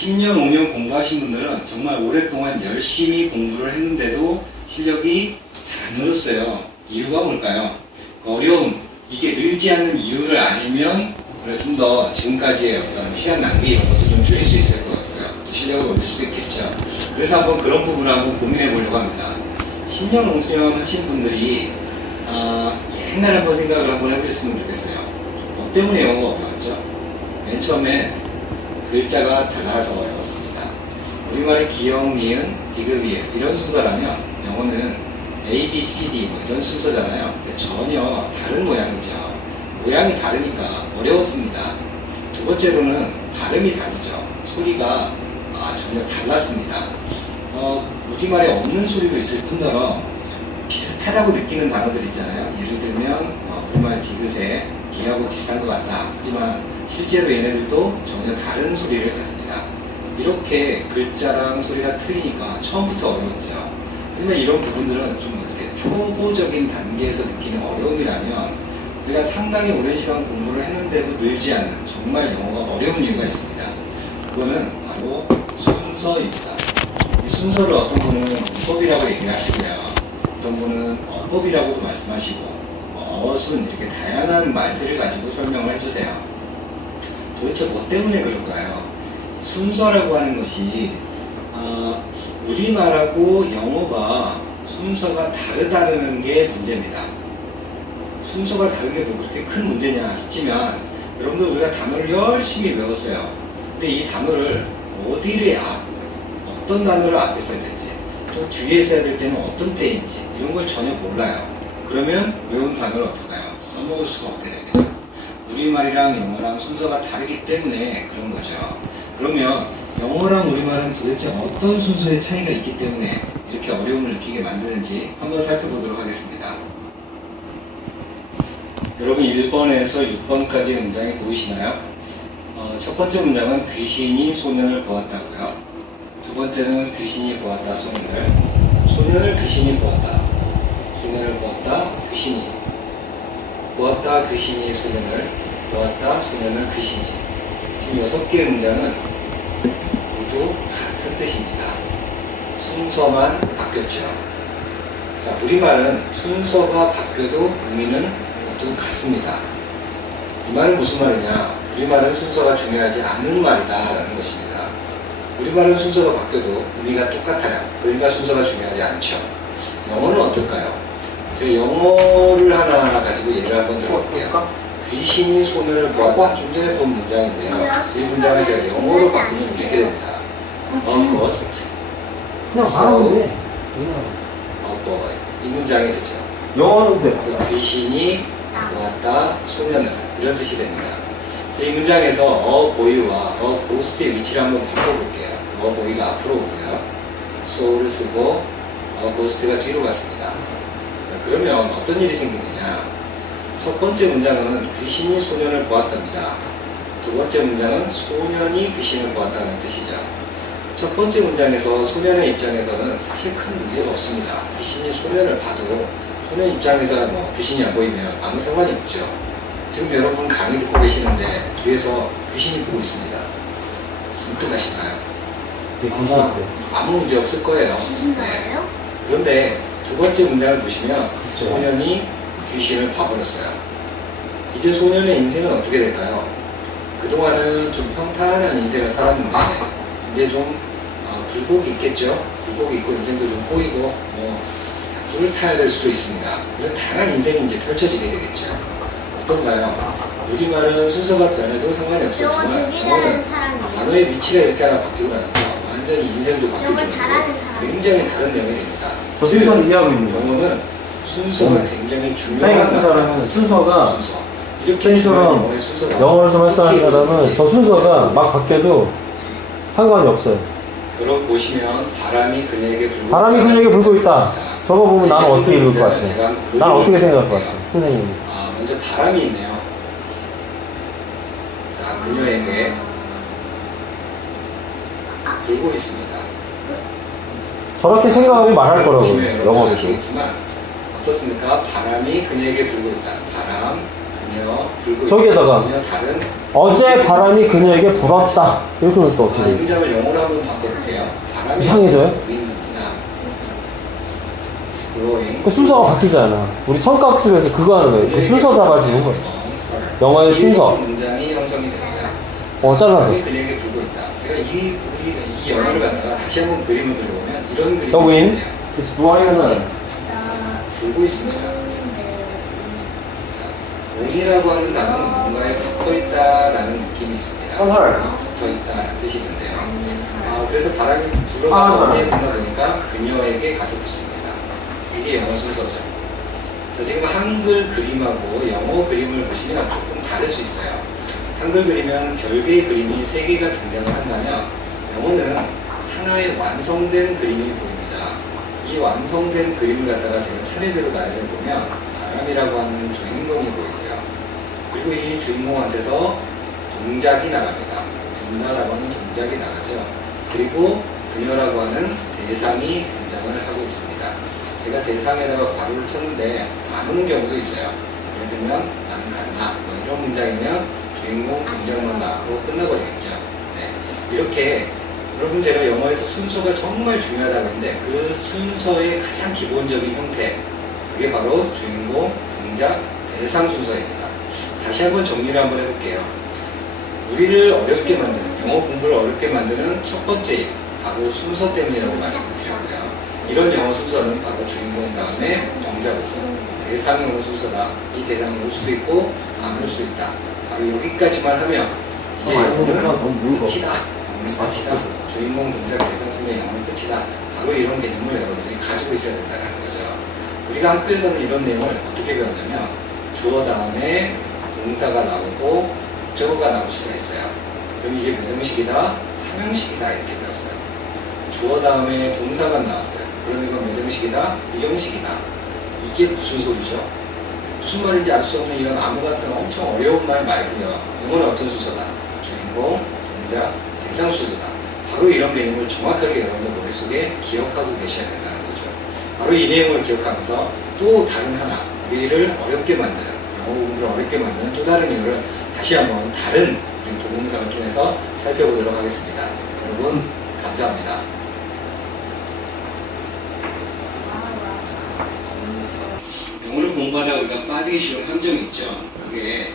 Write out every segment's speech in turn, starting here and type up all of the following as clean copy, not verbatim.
10년, 5년 공부하신 분들은 정말 오랫동안 열심히 공부를 했는데도 실력이 잘 안 늘었어요. 이유가 뭘까요? 그 어려움, 이게 늘지 않는 이유를 알면 좀 더 지금까지의 어떤 시간 낭비 이런 것도 좀 줄일 수 있을 것 같고요. 또 실력을 올릴 수도 있겠죠. 그래서 한번 그런 부분을 한번 고민해 보려고 합니다. 10년, 5년 하신 분들이 옛날 한번 생각을 한번 해보셨으면 좋겠어요. 뭐 때문에 영어가 어려웠죠? 맨 처음에 글자가 달라서 어려웠습니다. 우리말의 기역, 니은, 디귿, 리을 이런 순서라면 영어는 A, B, C, D 뭐 이런 순서잖아요. 근데 전혀 다른 모양이죠. 모양이 다르니까 어려웠습니다. 두 번째로는 발음이 다르죠. 소리가 전혀 달랐습니다. 우리말에 없는 소리도 있을 뿐더러 비슷하다고 느끼는 단어들 있잖아요. 예를 들면 우리말 디귿에 기하고 비슷한 것 같다. 하지만 실제로 얘네들도 전혀 다른 소리를 가집니다. 이렇게 글자랑 소리가 틀리니까 처음부터 어려웠죠. 하지만 이런 부분들은 좀 이렇게 초보적인 단계에서 느끼는 어려움이라면 우리가 상당히 오랜 시간 공부를 했는데도 늘지 않는 정말 영어가 어려운 이유가 있습니다. 그거는 바로 순서입니다. 이 순서를 어떤 분은 문법이라고 얘기하시고요. 어떤 분은 어법이라고도 말씀하시고 어순 이렇게 다양한 말들을 가지고 설명을 해주세요. 도대체 뭐 때문에 그럴까요? 순서라고 하는 것이 우리말하고 영어가 순서가 다르다는 게 문제입니다. 순서가 다른 게 뭐 그렇게 큰 문제냐 싶지만 여러분들 우리가 단어를 열심히 외웠어요. 근데 이 단어를 어디를 어떤 단어를 앞에 써야 될지 또 뒤에 써야 될 때는 어떤 때인지 이런 걸 전혀 몰라요. 그러면 외운 단어를 어떨까요? 써먹을 수가 없게 됩니다. 우리말이랑 영어랑 순서가 다르기 때문에 그런 거죠. 그러면 영어랑 우리말은 도대체 어떤 순서의 차이가 있기 때문에 이렇게 어려움을 느끼게 만드는지 한번 살펴보도록 하겠습니다. 여러분 1번에서 6번까지의 문장이 보이시나요? 첫 번째 문장은 귀신이 소년을 보았다고요. 두 번째는 귀신이 보았다 소년을. 소년을 귀신이 보았다. 소년을 보았다 귀신이. 보았다 귀신이 소년을. 보았다 소년을 귀신이. 지금 6개의 문장은 모두 같은 뜻입니다. 순서만 바뀌었죠. 자, 우리말은 순서가 바뀌어도 의미는 모두 같습니다. 이 말은 무슨 말이냐? 우리말은 순서가 중요하지 않은 말이다 라는 것입니다. 우리말은 순서가 바뀌어도 의미가 똑같아요. 그러니까 순서가 중요하지 않죠. 영어는 어떨까요? 제가 영어를 하나 가지고 예를 한번 들어볼게요. 귀신이 소년을 보았다. 좀 전에 본 문장인데요. 이 문장을 제가 영어로 바꾸면 이렇게 됩니다. A ghost saw a boy. 이 문장이 되죠. 영어는 돼. 그래서 귀신이 보았다 소년을 이런 뜻이 됩니다. 이 문장에서 boy와 ghost의 위치를 한번 바꿔볼게요. boy가 앞으로 오고요. so를 쓰고 ghost가 뒤로 갔습니다. 그러면 어떤 일이 생기느냐? 첫 번째 문장은 귀신이 소년을 보았답니다. 두 번째 문장은 소년이 귀신을 보았다는 뜻이죠. 첫 번째 문장에서 소년의 입장에서는 사실 큰 문제가 없습니다. 귀신이 소년을 봐도 소년 입장에서 귀신이 안 보이면 아무 상관이 없죠. 지금 여러분 강의 듣고 계시는데 뒤에서 귀신이 보고 있습니다. 섬뜩하시나요? 아무 문제 없을 거예요. 네. 그런데 두 번째 문장을 보시면 소년이 귀신을 봐버렸어요. 이제 소년의 인생은 어떻게 될까요? 그동안은 좀 평탄한 인생을 살았는데 이제 좀 굴곡이 있겠죠. 굴곡이 있고 인생도 좀 꼬이고 꿀을 타야 될 수도 있습니다. 이런 다양한 인생이 이제 펼쳐지게 되겠죠. 어떤가요? 우리말은 순서가 변해도 상관이 없었지만 영어는 단어의 위치가 이렇게 하나 바뀌고 나니까 완전히 인생도 바뀌고 굉장히 다른 내용이 됩니다. 저 순서를 이해하고 있는 거예요. 영어는 순서가 굉장히 중요한 같은 사람은 순서가 이렇게 펜처럼 영어를 좀 할 사람은 저 순서가 막 바뀌어도 상관이 없어요. 여러분 보시면 바람이 그녀에게 불고 있다. 저거 보면 나는 어떻게 읽을 것 같아? 난 어떻게 생각할 것 같아? 선생님이. 먼저 바람이 있네요. 자, 그녀에게 불고 있습니다. 저렇게 생각하고 말할 거라고 영어로. 아시겠지만 어떻습니까? 바람이 그녀에게 불고 있다. 바람, 그녀 불고 저기에다가 전혀 다른 어제 바람이 그녀에게 불었다. 이렇게 하면 또 어떻게 이 되겠어? 문장을 영어로 한번 바꿔볼게요. 바람이 이상해져요? 부입니다. It's blowing. 그 순서가 바뀌잖아. 우리 청각습에서 그거 하는 거예요. 그 순서 잡아주는 거예요. 영어의 순서. 문장이 형성이 됩니다. 잘라서. 바람이 그녀에게 불고 있다. 제가 이 영어를 갖다가 다시 한번 그림을 그려보면 이런 그림이 The wind 있네요. is blowing. 불고 있습니다. 온이라고 하는 단어는 뭔가에 붙어 있다라는 느낌이 있습니다. On her. 붙어 있다라는 뜻이 있는데요. 그래서 바람이 불어가서 어디에 붙나 보니까 그녀에게 가서 붙습니다. 이게 영어 순서죠. 자, 지금 한글 그림하고 영어 그림을 보시면 조금 다를 수 있어요. 한글 그리면 별개의 그림이 3개가 등장을 한다면 영어는 하나의 완성된 그림이 보입니다. 이 완성된 그림을 갖다가 제가 차례대로 나열해 보면 바람이라고 하는 주인공이 보이고요. 그리고 이 주인공한테서 동작이 나갑니다. 분다라고 하는 동작이 나가죠. 그리고 그녀라고 하는 대상이 등장을 하고 있습니다. 제가 대상에다가 괄호를 쳤는데 안 오는 경우도 있어요. 예를 들면 나는 간다. 뭐 이런 문장이면 주인공 동작만 나오고 끝나버리겠죠. 네. 이렇게 여러분 제가 영어에서 순서가 정말 중요하다고 했는데 그 순서의 가장 기본적인 형태 그게 바로 주인공, 동작, 대상 순서입니다. 다시 한번 정리를 한번 해볼게요. 우리를 어렵게 만드는, 영어 공부를 어렵게 만드는 첫 번째 바로 순서 때문이라고 말씀드렸고요. 이런 영어 순서는 바로 주인공 다음에 동작이고 대상이 오는 순서다. 이 대상이 올 수도 있고 안 올 수도 있다. 바로 여기까지만 하면 이제 영어는 끝이다. 영어는 끝이다. 주인공, 동작, 대상 쓰면 영어는 끝이다. 바로 이런 개념을 여러분들이 가지고 있어야 된다는 거죠. 우리가 학교에서는 이런 내용을 어떻게 배웠냐면 주어 다음에 동사가 나오고 목적어가 나올 수가 있어요. 그럼 이게 몇 형식이다? 3형식이다 이렇게 배웠어요. 주어 다음에 동사가 나왔어요. 그럼 이건 몇 형식이다? 1형식이다. 이게 무슨 소리죠? 무슨 말인지 알 수 없는 이런 암호 같은 엄청 어려운 말 말고요. 영어는 어떤 순서다? 주인공, 동작, 대상 순서다. 바로 이런 개념을 정확하게 여러분들 머릿속에 기억하고 계셔야 된다는 거죠. 바로 이 내용을 기억하면서 또 다른 하나, 우리를 어렵게 만드는, 영어 공부를 어렵게 만드는 또 다른 이유를 다시 한번 다른 도공상을 통해서 살펴보도록 하겠습니다. 여러분, 감사합니다. 영어를 공부하다 우리가 빠지기 쉬운 함정이 있죠. 그게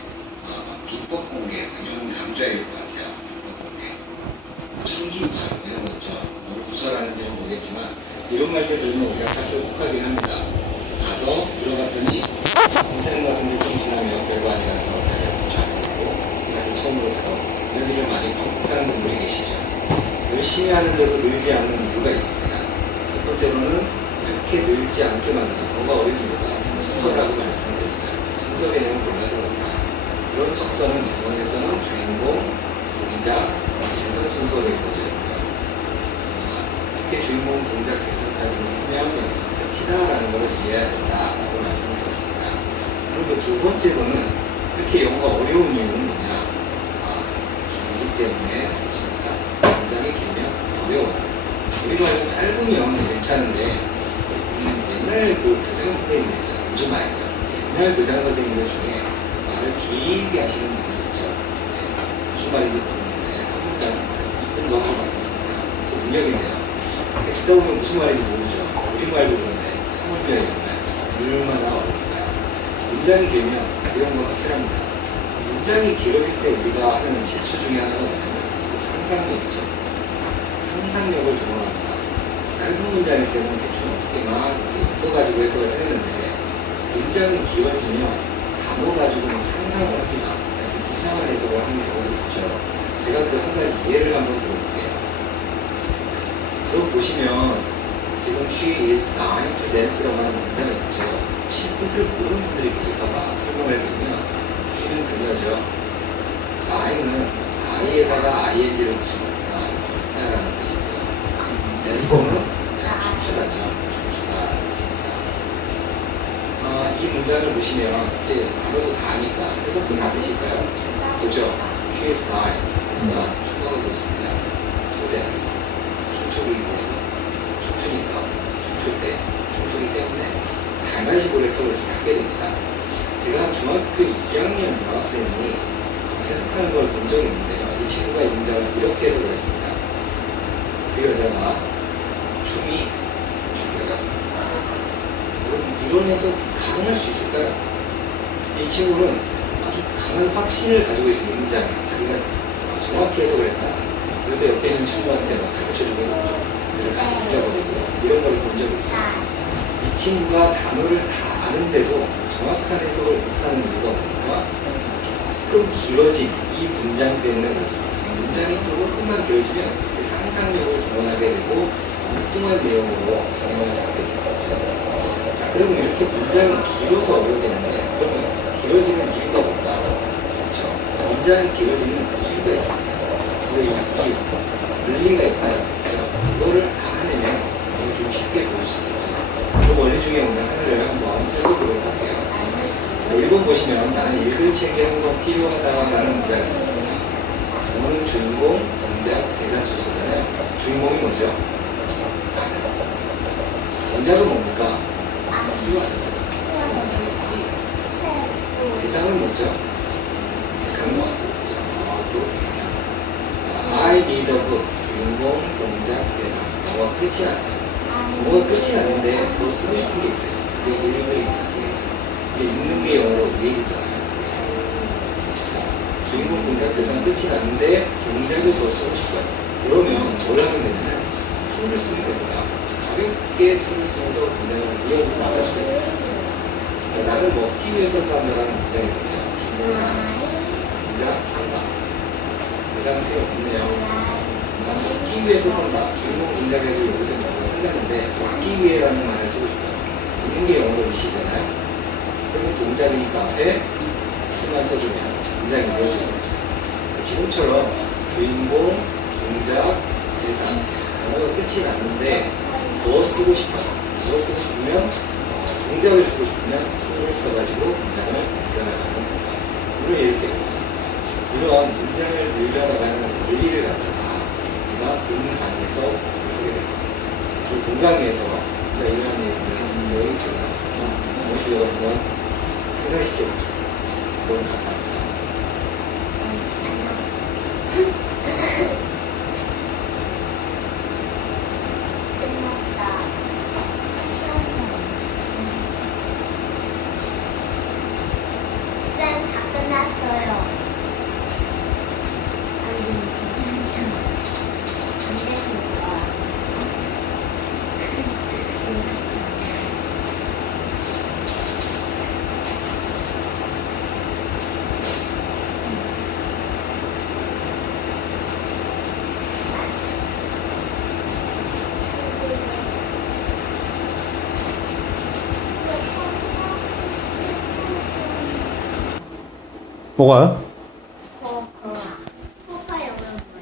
비법 공개, 아니면 강조해야 될 것 같아요. 비법 공개. 전기 우설, 이런 거 있죠. 뭘 우설하는지는 모르겠지만, 이런 말들 들으면 우리가 사실 혹하긴 합니다. 가서 들어갔더니, 인터넷 같은 데 좀 지나면 별거 아니라서 다시 한번 쫙 하고, 다시 처음으로 들어가고, 이런 일을 많이 반복하는 분들이 계시죠. 열심히 하는데도 늘지 않는 이유가 있습니다. 첫 번째로는 이렇게 늘지 않게 만드는 뭔가 어려운 이유가 순서라고 말씀을 드렸어요. 순서 개념을 몰라서 그런다. 그런 순서는 영어에서는 주인공, 동작, 대상 순서로 이루어집니다. 이렇게 주인공, 동작, 대상까지만 하면 끝이다라는 것을 이해해야 된다라고 말씀을 드렸습니다. 그리고 두 번째로는 이렇게 영어가 어려운 이유는 뭐냐? 길기 때문에 그렇습니다. 굉장히 길면 어려워요. 우리가 짧으면 괜찮은데 옛날 그 교장 선생님들 있잖아요. 요즘 말고요. 옛날 교장 선생님들 중에 말을 길게 하시는 분들 있죠. 네. 무슨 말인지 모르는데 한 문장 듣는 거 하고 있습니다. 저 능력인데요. 듣다 보면 무슨 말인지 모르죠. 우리말도 그런데 하물며 얼마나 어려울까요? 문장이 길면 이런 건 확실합니다. 문장이 길었을 때 우리가 하는 실수 중에 하나가 뭐냐면 상상력이죠. 상상력을 동원합니다. 짧은 문장일 때는 대충 어떻게 막 이렇게 읽어가지고 해석을 해내는데 문장이 길어지면 단어 가지고 막 상상을 합니다. 이상한 해석을 하는 경우도 있죠. 제가 그 한 가지 예를 한번 들어볼게요. 그거 보시면 지금 she is dying to dance라고 하는 문장이 있죠. 혹시 뜻을 모르는 분들이 계실까봐 설명을 해드리면 she는 그녀죠. dying은 i에다가 ing를 붙입니다. 라는 뜻이고요. dance는 춤추다죠. 춤추다라는 뜻입니다. 이 문장을 보시면 이제 단어도 다 아니까 해석도 다 되실까요? 그죠? she is dying. 그가 죽어가고 있습니다. to dance. 춤추기 위해서. 춤추니까 춤출 때 춤추기 때문에 다양한 식으로 해석을 하게 됩니다. 제가 중학교 2학년 여학생이 해석하는 걸 본 적이 있는데요. 이 친구가 이 문장을 이렇게 해석을 했습니다. 그 여자가 춤이 죽여요. 여러분, 이런 해석 가능할 수 있을까요? 이 친구는 아주 강한 확신을 가지고 있는 이 문장이에요. 자기가 정확히 해석을 했다. 그래서 옆에 있는 친구한테 막 가르쳐주고 있죠. 그래서 같이 들어보고 이런 걸 본 적이 있어요. 이 친구가 단어를 다 아는데도 정확한 해석을 못하는 이유가 뭡니까? 조금 길어진 이 문장 때문에 그렇습니다. 문장이 조금만 길어지면 이렇게 상상력을 동원하게 되고 엉뚱한 내용으로 경험을 잡게 되죠. 자, 그러면 이렇게 문장이 길어서 어려워지는데 그러면 길어지는 이유가 뭘까? 그렇죠. 문장이 길어지는 이유가 있습니다. 그 이유, 원리가 있나요? 그렇죠. 그거를 알아내면 좀 쉽게 볼 수 있겠죠. 그 원리 중에 오늘 하나를 한번 살펴보도록 할게요. 1번 보시면 나는 읽을 책이 한 권 필요하다라는 문장이 있습니다. 오늘 주인공, 동작, 대사 순서잖아요. 주인공이 뭐죠? 나는. 동작은 뭡니까? 필요하다. 대상은 뭐죠? 책한 권. 자, I need a book. 주인공, 동작, 대상. 영어가 끝이 나요. 영어가 끝이 났는데 더 쓰고 싶은 게 있어요. 그게 읽음입니다. 이게 읽는 게 영어로 read잖아요. 자, 주인공 동작 대상 끝이 났는데 동작을 더 쓰고 싶어요. 그러면 뭘 하면 되냐면 툴을 쓰는 겁니다. 가볍게 툴을 쓰면서 동작을 이어서 나갈 수가 있어요. 자, 나를 먹기 위해서 산다라는 문장이 뭐냐? 주인공이 나는 동작 산다. 대상 필요 없네요. 자, 먹기 위해서 산다. 주인공 동작에서 여기서 영어가 끝났는데 먹기 위해라는 말을 쓰고 싶어요. 읽는 게 영어로 이시잖아요. 그러면 동작이니까 앞에 힘만 써주면 동작이 이루어지는 거죠. 지금처럼 주인공, 동작, 대상 영어가 끝이 났는데 더 쓰고 싶어요. 더 쓰고 싶으면 동작을 쓰고 싶으면 툴을 써가지고 문장을 늘려나가면 된다. 오늘 이렇게 보겠습니다. 이러한 문장을 늘려나가는 원리를 갖다가 우리가 본 강의에서 하게 됩니다. 그 본 강의에서 우리가 이러한 내용들을 자세히 들어가면서 무엇이고 한번 해석시켜보죠. 너무 감사합니다. 쌤, 다 끝났어요. 안 됐습니다. 뭐가요?